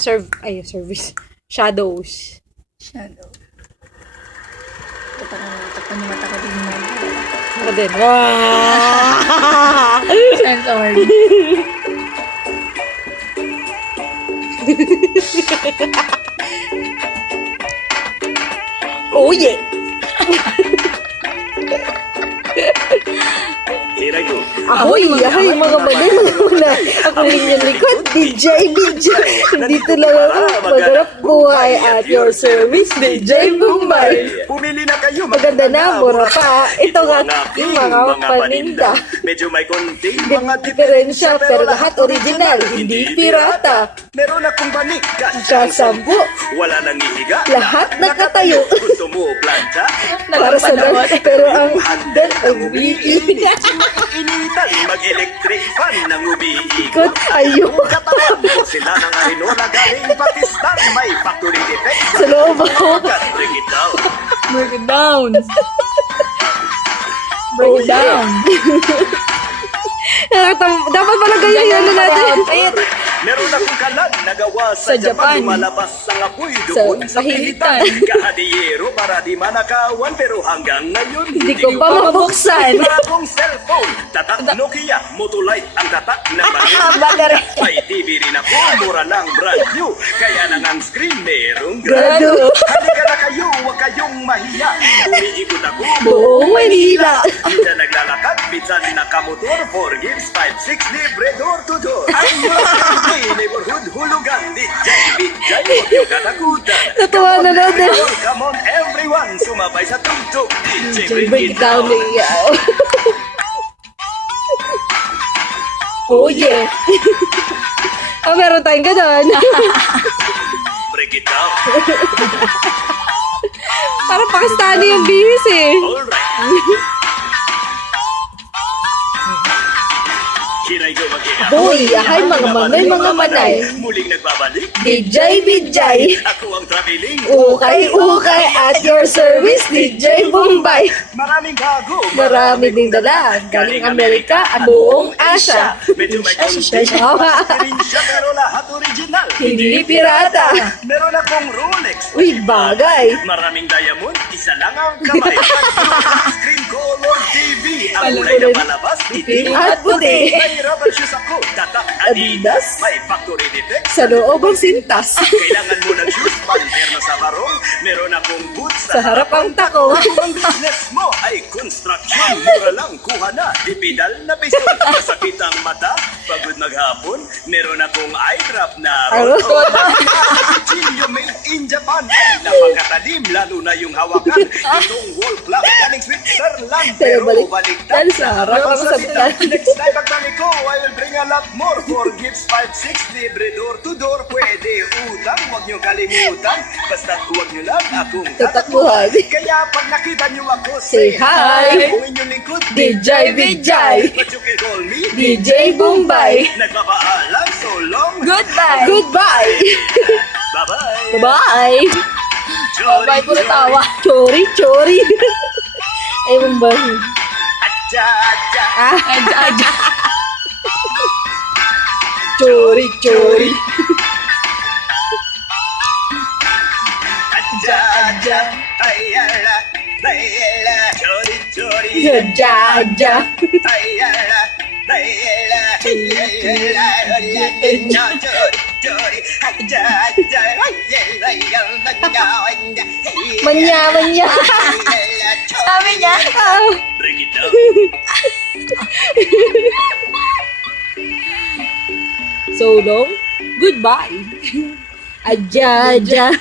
service. Shadows. Shadow. Takpan yung mata ko din mo. Ako din. Wow! I'm sorry. Oh yeah! Hiray ko. Ahoy! Ahoy mga manay, mga manay. Ako inyong likod, DJ. Dito lang ako, magharap buhay at your service, DJ Bombay. Pumili na kayo. Maganda na, mura pa. Ito nga aking mga paninda. Medyo may konting mga Diferensya, pero lahat original, hindi pirata. Meron akong banig. Sa 10, Wala nang ihiga. lahat nakatayo. Gusto mo planta? Para sa lahat, pero ang hagdan ang umiinit. Initan, mag-electric fan ng umiikot. Ikot ayo. Katawan ko sila ng Arinola galing Pakistan. May factory defect. Sa loob ako. Bring it down. Break it down. Break it down. Dapat pala ganyan yan na natin. Meron akong kalan na gawa sa Sa Japan. Japan. Lumalabas ang apoy Sa doon sa kahihitan. pilitan. Kahadiyero para di manakawan. Pero hanggang ngayon, Hindi ko pa mabuksan. Wala akong cellphone. Tatak Nokia, Motolite ang tatak na Battery. May TV rin ako, mura lang brand new. Kaya lang ang screen merong Grado. Halika na kayo, huwag kayong mahiya. Umiikot ako, Buong Manila. minsan naglalakad, minsan nakamotor. 4 gigs, 5, 6, libre door to door. Ang mga neighborhood hulugan. DJ, huwag yung katakutan. Natuwa na natin. Come on everyone, sumabay sa tugtog. DJ, Break it down na iyaw. Oh yeah. Meron tayong ganon. Break it down. Parang Pakistani yung bihis eh. Alright. Hiray ko mag-ihaw. Boy, ahay mga manay, mga manay. Muling nagbabalik. DJ Bijay. Ako ang traveling. Ukay at your service, DJ Bombay. Maraming bago. Marami ding dala. Galing Amerika at buong Asia. Medyo may konti. Tama. Diferensya pero lahat original. Hindi pirata. Meron akong Rolex. Uy, bagay. Maraming diamond. Isa lang ang kamay. Screen color TV. Ang kulay na Palikurin. palabas. Itim at puti. May rubber shoes ako. Tatak Adidas. Adidas. May factory defect. Sa loob ang sintas. Kailangan mo ng shoes, panterno sa barong. Meron akong boots Sa harap ang tako. Kung ang business mo ay construction, mura lang, kuha na. Ipidal na pistol, masakit ang mata. Pagod maghapon, meron akong eye drop na Chilyo made in Japan. Napakatalim, lalo na yung hawakan. Itong wall clock, galing Switzerland. Pero Pero baliktad baliktad sa harap ang sabitan. Next time pagbalik ko, I will bring a lot more. For gifts 5, 6, libre door to door. Pwede utang, huwag niyo kalimutan. Basta huwag niyo lang akong Tatakbuhan. Kaya pag nakita niyo ako, Say hi. Kung inyong lingkod, DJ Bijay. But you can call me DJ Bombay. Nagpapaalam, so long. Goodbye. Goodbye. Bye-bye. Bye. Bye puro tawa. Chori, chori. Ewan ba? Adja, adja. Adja, adja. Chori, chori. Adja, adja. Ayala, ayala. Chori, chori. Jaja. Ayala, ayala. Ayala, ayala. Chori, chori. Adja, adja. Ayala, ayala. Manya, manya. Sabi niya. Break it down. So long. Goodbye. Aja, aja.